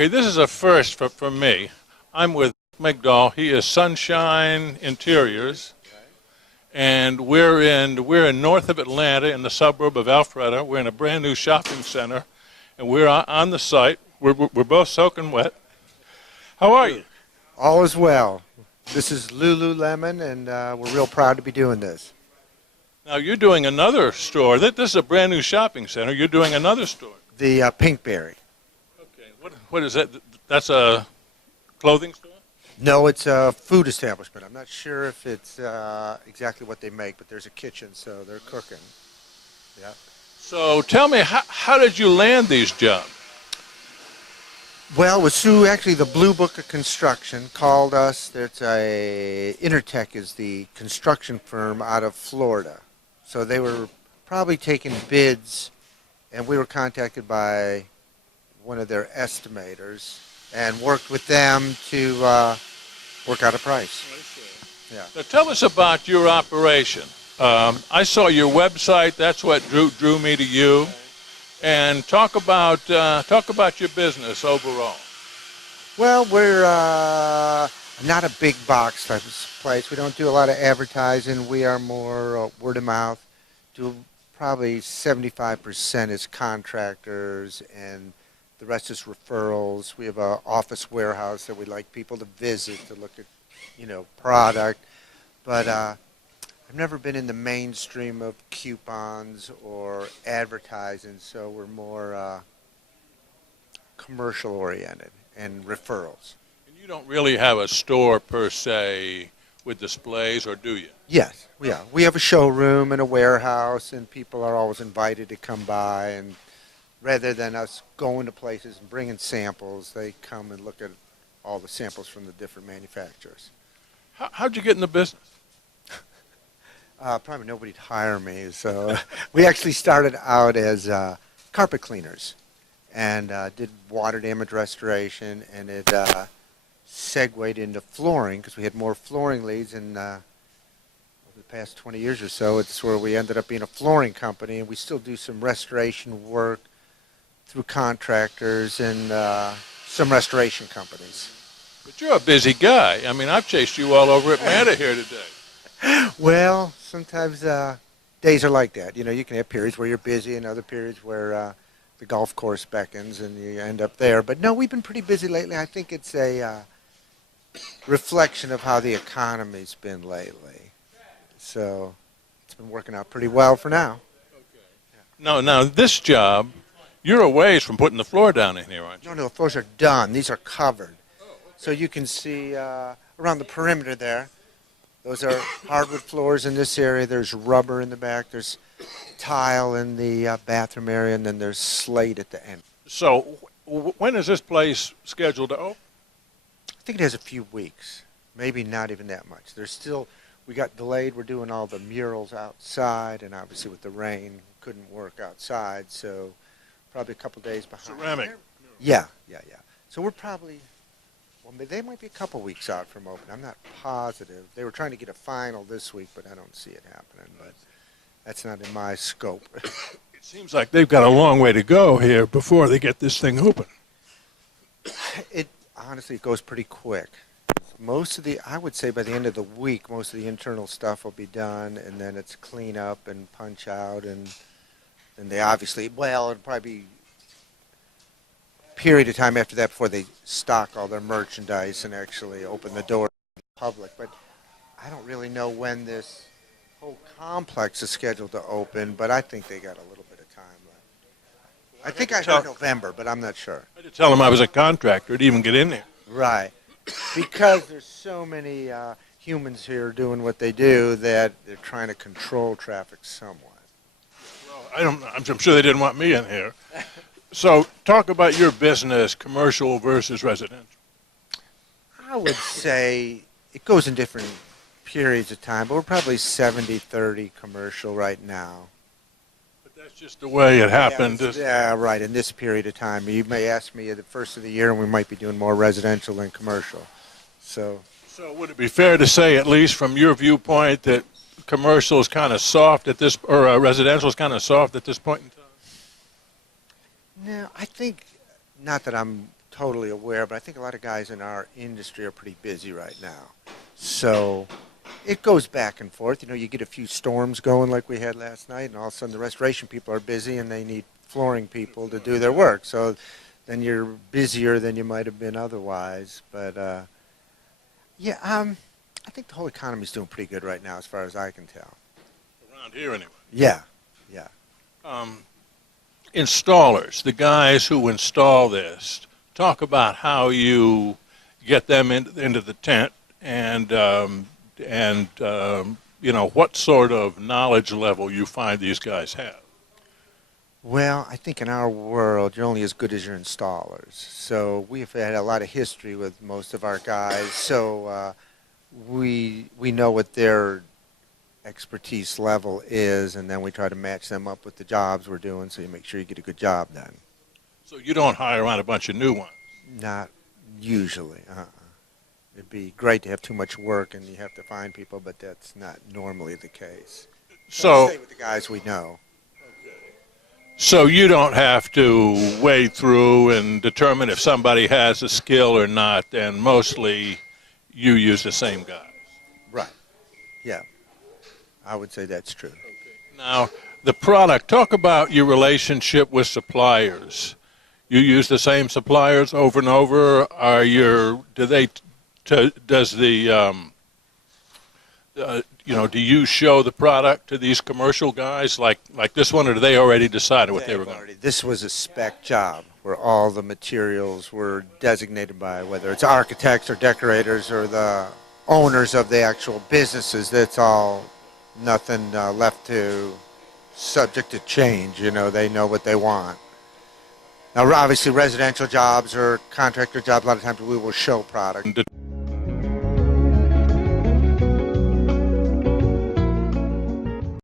Okay, this is a first for me. I'm with Mick Migdall. He is Sunshine Interiors, and we're in north of Atlanta in the suburb of Alpharetta. We're in a brand new shopping center, and we're on the site. We're both soaking wet. How are you? All is well. This is Lululemon, and we're real proud to be doing this. Now you're doing another store. This is a brand new shopping center. You're doing another store. The Pinkberry. Okay, what is that? That's a clothing store? No, it's a food establishment. I'm not sure if it's exactly what they make, but there's a kitchen, so they're cooking. Yeah. So tell me, how did you land these jobs? Well, it was through actually the Blue Book of Construction called us. There's Intertech is the construction firm out of Florida. So they were probably taking bids, and we were contacted by one of their estimators and worked with them to work out a price. Yeah. Now tell us about your operation. I saw your website. That's what drew me to you. And talk about your business overall. Well, we're not a big box type of place. We don't do a lot of advertising. We are more word of mouth. Do probably 75% is contractors, and the rest is referrals. We have an office warehouse that we like people to visit to look at, product. But I've never been in the mainstream of coupons or advertising, so we're more commercial oriented and referrals. And you don't really have a store per se with displays, or do you? Yes, we have a showroom and a warehouse, and people are always invited to come by, and rather than us going to places and bringing samples, they come and look at all the samples from the different manufacturers. How'd you get in the business? Probably nobody'd hire me, so we actually started out as carpet cleaners and did water damage restoration, and it segued into flooring because we had more flooring leads, and over the past 20 years or so, it's where we ended up being a flooring company, and we still do some restoration work through contractors and some restoration companies. But you're a busy guy. I mean, I've chased you all over Atlanta here today. Well, sometimes days are like that. You can have periods where you're busy and other periods where the golf course beckons and you end up there. But no, we've been pretty busy lately. I think it's a reflection of how the economy's been lately. So it's been working out pretty well for now. Okay. Now this job, you're a ways from putting the floor down in here, aren't you? No, the floors are done. These are covered. So you can see around the perimeter there. Those are hardwood floors in this area. There's rubber in the back. There's tile in the bathroom area, and then there's slate at the end. So when is this place scheduled to open? I think it has a few weeks, maybe not even that much. We got delayed. We're doing all the murals outside, and obviously with the rain, couldn't work outside, so probably a couple days behind. Ceramic. Yeah. So we're probably... Well, they might be a couple weeks out from open. I'm not positive. They were trying to get a final this week, but I don't see it happening. But that's not in my scope. It seems like they've got a long way to go here before they get this thing open. Honestly, it goes pretty quick. I would say by the end of the week, most of the internal stuff will be done, and then it's clean up and punch out, and then they obviously, it'll probably be period of time after that before they stock all their merchandise and actually open the door to the public. But I don't really know when this whole complex is scheduled to open, but I think they got a little bit of time left. I think I heard November, but I'm not sure. I had to tell them I was a contractor to even get in there. Right. Because there's so many humans here doing what they do that they're trying to control traffic somewhat. Well, I'm sure they didn't want me in here. So talk about your business, commercial versus residential. I would say it goes in different periods of time, but we're probably 70-30 commercial right now. But that's just the way it happened. Yeah, right, in this period of time. You may ask me at the first of the year, and we might be doing more residential than commercial. So would it be fair to say, at least from your viewpoint, that commercial is kind of soft at this, or residential is kind of soft at this point in time? No, I think, not that I'm totally aware, but I think a lot of guys in our industry are pretty busy right now. So it goes back and forth. You know, you get a few storms going like we had last night, and all of a sudden the restoration people are busy and they need flooring people to do their work. So then you're busier than you might have been otherwise. But I think the whole economy's doing pretty good right now, as far as I can tell. Around here, anyway. Yeah. Installers, the guys who install this, talk about how you get them into the tent and you know, what sort of knowledge level you find these guys have. Well, I think in our world, you're only as good as your installers. So we've had a lot of history with most of our guys. So we know what their expertise level is, and then we try to match them up with the jobs we're doing, so you make sure you get a good job done. So you don't hire on a bunch of new ones? Not usually. It'd be great to have too much work and you have to find people, but that's not normally the case. So stay with the guys we know. So you don't have to wade through and determine if somebody has a skill or not, and mostly you use the same guys. Right. Yeah. I would say that's true. Now, the product, talk about your relationship with suppliers. You use the same suppliers over and over? Do you show the product to these commercial guys like this one, or do they already decided what they were going to do? This was a spec job where all the materials were designated by whether it's architects or decorators or the owners of the actual businesses. That's all, nothing left to subject to change. You know, they know what they want. Now, obviously, residential jobs or contractor jobs, a lot of times we will show product.